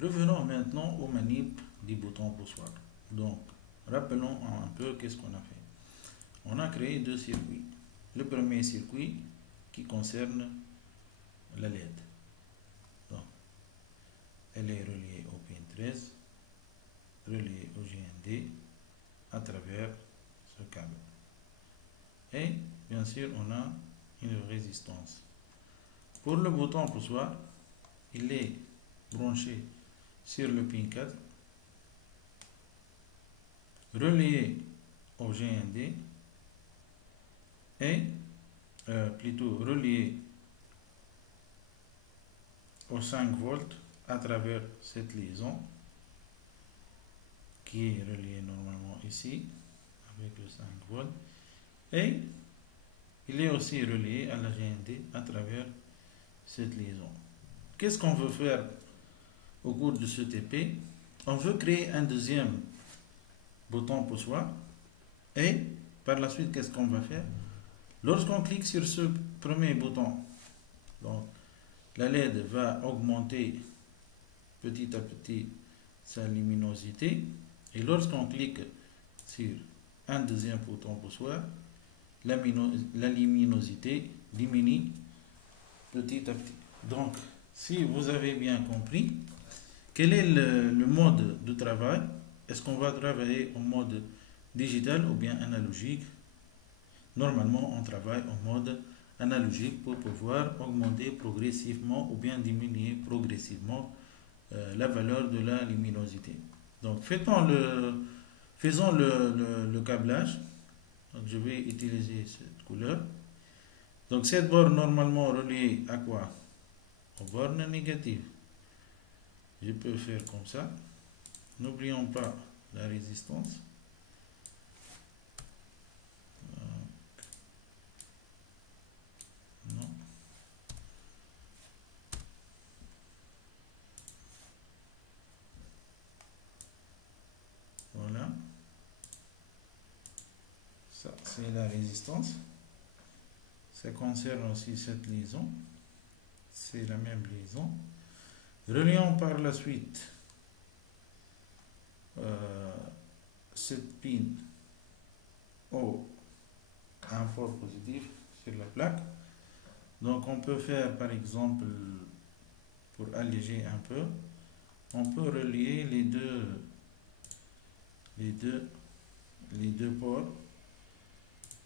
Revenons maintenant aux manip du bouton poussoir. Donc, rappelons un peu qu'est-ce qu'on a fait. On a créé deux circuits. Le premier circuit qui concerne la LED. Donc, elle est reliée au pin 13, reliée au GND à travers ce câble. Et bien sûr, on a une résistance. Pour le bouton poussoir, il est branché sur le pin 4, relié au GND et plutôt relié aux 5 volts à travers cette liaison qui est reliée normalement ici avec le 5 volts, et il est aussi relié à la GND à travers cette liaison. Qu'est-ce qu'on veut faire au cours de ce TP? On veut créer un deuxième bouton poussoir, et par la suite, qu'est-ce qu'on va faire? Lorsqu'on clique sur ce premier bouton, donc la LED va augmenter petit à petit sa luminosité, et lorsqu'on clique sur un deuxième bouton poussoir, la luminosité diminue petit à petit. Donc, si vous avez bien compris, quel est le mode de travail? Est-ce qu'on va travailler en mode digital ou bien analogique? Normalement, on travaille en mode analogique pour pouvoir augmenter progressivement ou bien diminuer progressivement la valeur de la luminosité. Donc, faisons le câblage. Donc, je vais utiliser cette couleur. Donc, cette borne normalement reliée à quoi? Aux bornes négatives. Je peux faire comme ça. N'oublions pas la résistance. Non. Voilà. Ça, c'est la résistance. Ça concerne aussi cette liaison. C'est la même liaison. Relions par la suite cette pin au un fort positif sur la plaque. Donc on peut faire par exemple, pour alléger un peu, on peut relier les deux ports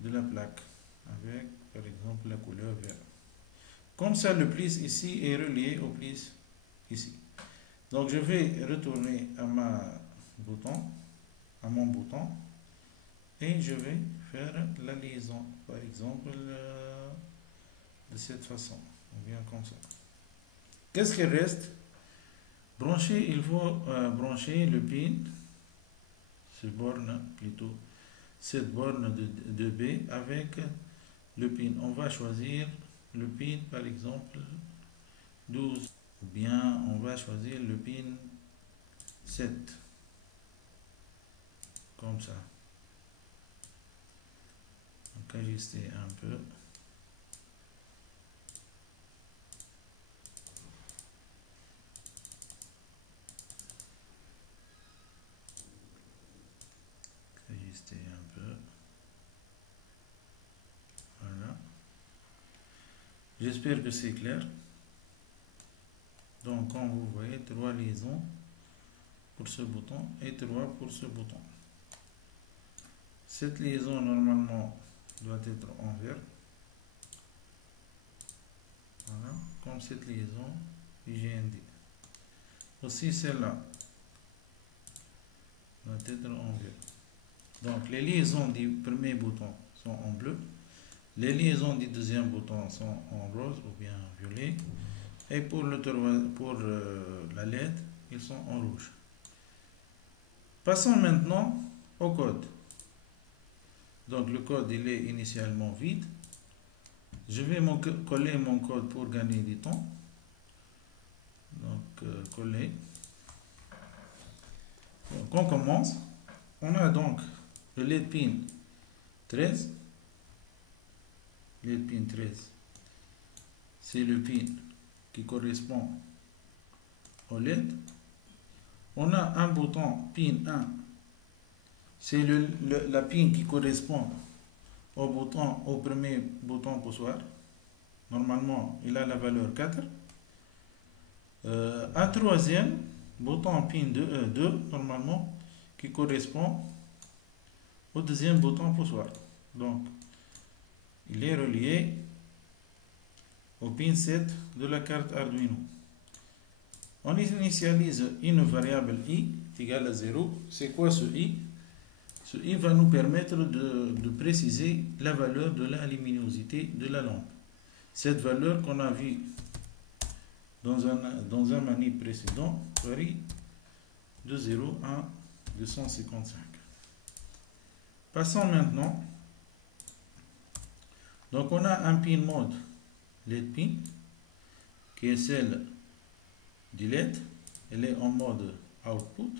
de la plaque avec par exemple la couleur vert. Comme ça, le plis ici est relié au plis ici. Donc je vais retourner à mon bouton, et je vais faire la liaison, par exemple de cette façon, ou bien comme ça. Qu'est-ce qu'il reste? Il faut brancher le pin, cette borne de B avec le pin. On va choisir le pin par exemple 12, ou bien on va choisir le pin 7, comme ça. Donc ajuster un peu. Ajuster un peu. Voilà. J'espère que c'est clair. Donc comme vous voyez, 3 liaisons pour ce bouton et 3 pour ce bouton. Cette liaison normalement doit être en vert. Voilà, comme cette liaison IGND. Aussi celle-là doit être en vert. Donc les liaisons du premier bouton sont en bleu. Les liaisons du deuxième bouton sont en rose ou bien violet. Et pour la LED, ils sont en rouge. Passons maintenant au code. Donc le code il est initialement vide. Je vais coller mon code pour gagner du temps. Donc coller. Donc on commence. On a donc le LED pin 13. LED pin 13. C'est le pin qui correspond au LED. On a un bouton pin 1. C'est la pin qui correspond au premier bouton poussoir. Normalement, il a la valeur 4. Un troisième bouton pin 2, normalement, qui correspond au deuxième bouton poussoir. Donc, il est relié au pin 7 de la carte Arduino. On initialise une variable i égale à 0. C'est quoi ce i? Ce i va nous permettre de préciser la valeur de la luminosité de la lampe. Cette valeur qu'on a vue dans un manip précédent varie de 0 à 255. Passons maintenant. Donc on a un pin mode LED pin qui est celle du LED. Elle est en mode output.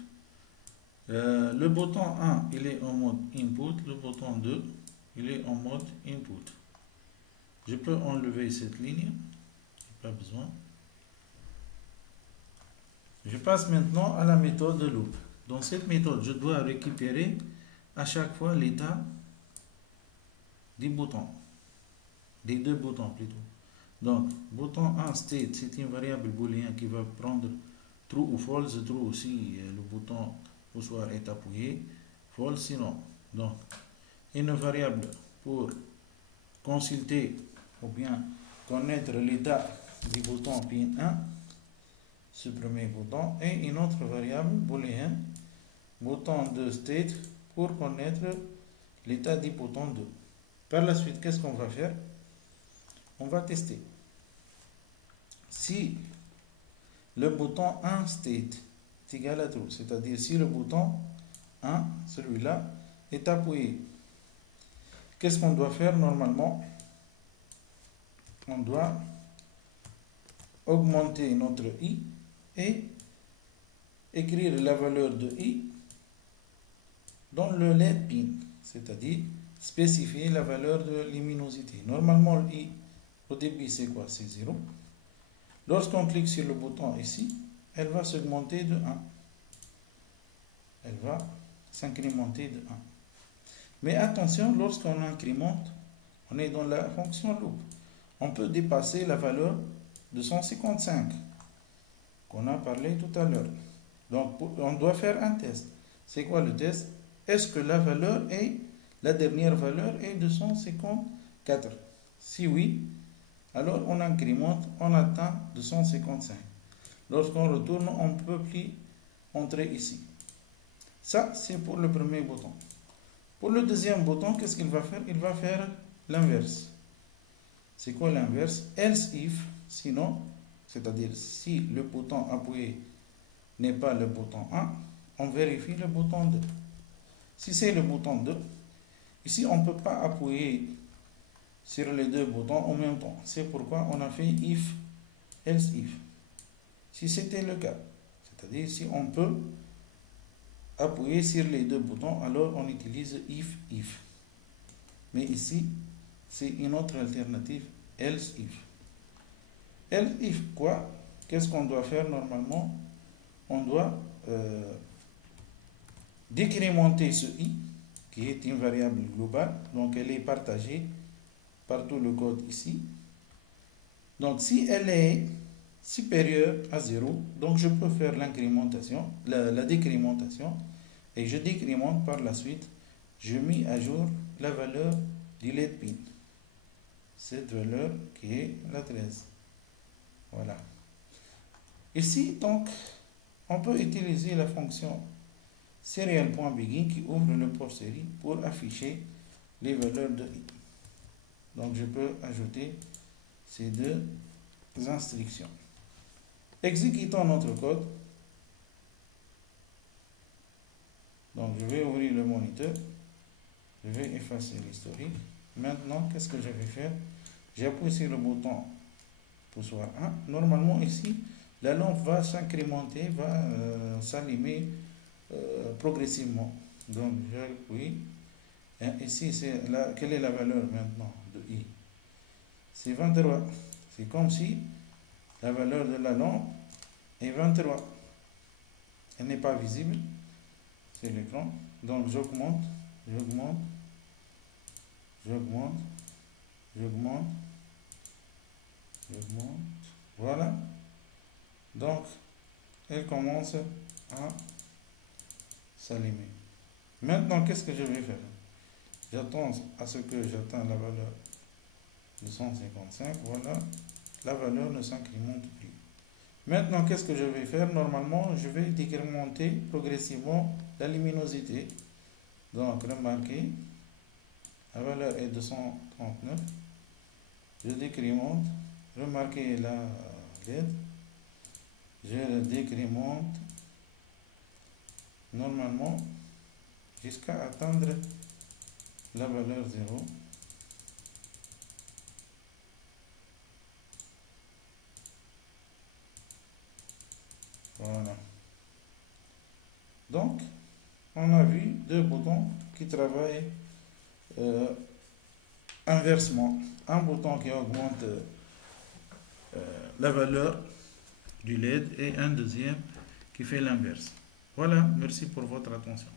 Le bouton 1 il est en mode input. Le bouton 2 il est en mode input. Je peux enlever cette ligne. Pas besoin. Je passe maintenant à la méthode de loop. Dans cette méthode, je dois récupérer à chaque fois l'état des boutons. Des deux boutons plutôt. Donc, bouton 1 state, c'est une variable booléenne qui va prendre true ou false. True aussi, le bouton poussoir est appuyé. False sinon. Donc, une variable pour consulter ou bien connaître l'état du bouton pin 1, ce premier bouton, et une autre variable booléenne, bouton de state, pour connaître l'état du bouton 2. Par la suite, qu'est-ce qu'on va faire? On va tester. Si le bouton 1 state est égal à true, c'est-à-dire si le bouton 1, celui-là, est appuyé, qu'est-ce qu'on doit faire normalement? On doit augmenter notre i et écrire la valeur de i dans le LED pin, c'est-à-dire spécifier la valeur de luminosité. Normalement, le i au début c'est quoi? C'est 0. Lorsqu'on clique sur le bouton ici, elle va s'augmenter de 1. Elle va s'incrémenter de 1. Mais attention, lorsqu'on incrémente, on est dans la fonction loop. On peut dépasser la valeur de 155 qu'on a parlé tout à l'heure. Donc, on doit faire un test. C'est quoi le test? Est-ce que la dernière valeur est de 154? Si oui, alors on incrémente, on atteint 255. Lorsqu'on retourne, on ne peut plus entrer ici. Ça, c'est pour le premier bouton. Pour le deuxième bouton, qu'est-ce qu'il va faire? Il va faire l'inverse. C'est quoi l'inverse? Else if, sinon, c'est-à-dire si le bouton appuyé n'est pas le bouton 1, on vérifie le bouton 2. Si c'est le bouton 2, ici on ne peut pas appuyer sur les deux boutons en même temps. C'est pourquoi on a fait if, else if. Si c'était le cas, c'est-à-dire si on peut appuyer sur les deux boutons, alors on utilise if. Mais ici, c'est une autre alternative, else if. Else if quoi? Qu'est-ce qu'on doit faire normalement? On doit décrémenter ce i, qui est une variable globale, donc elle est partagée par tout le code ici. Donc si elle est supérieure à 0, donc je peux faire l'incrémentation, la décrémentation, et je décrémente par la suite, je mets à jour la valeur du LED pin. Cette valeur qui est la 13. Voilà. Ici, donc, on peut utiliser la fonction serial.begin qui ouvre le port série pour afficher les valeurs de i. Donc, je peux ajouter ces deux instructions. Exécutons notre code. Donc, je vais ouvrir le moniteur. Je vais effacer l'historique. Maintenant, qu'est-ce que je vais faire? J'appuie sur le bouton poussoir 1. Normalement, ici, la lampe va s'incrémenter, va s'allumer progressivement. Donc, j'appuie. Ici, quelle est la valeur maintenant de i? C'est 23. C'est comme si la valeur de la lampe est 23. elle n'est pas visible sur l'écran. Donc j'augmente, j'augmente, j'augmente, j'augmente, j'augmente. Voilà. Donc elle commence à s'allumer. Maintenant, qu'est-ce que je vais faire? J'attends à ce que j'atteigne la valeur de 155. Voilà, la valeur ne s'incrémente plus. Maintenant, qu'est-ce que je vais faire? Normalement, je vais décrémenter progressivement la luminosité. Donc, remarquez, la valeur est de 139. Je décrémente. Remarquez la LED. Je le décrémente normalement jusqu'à atteindre la valeur 0. Voilà. Donc, on a vu deux boutons qui travaillent inversement. Un bouton qui augmente la valeur du LED et un deuxième qui fait l'inverse. Voilà, merci pour votre attention.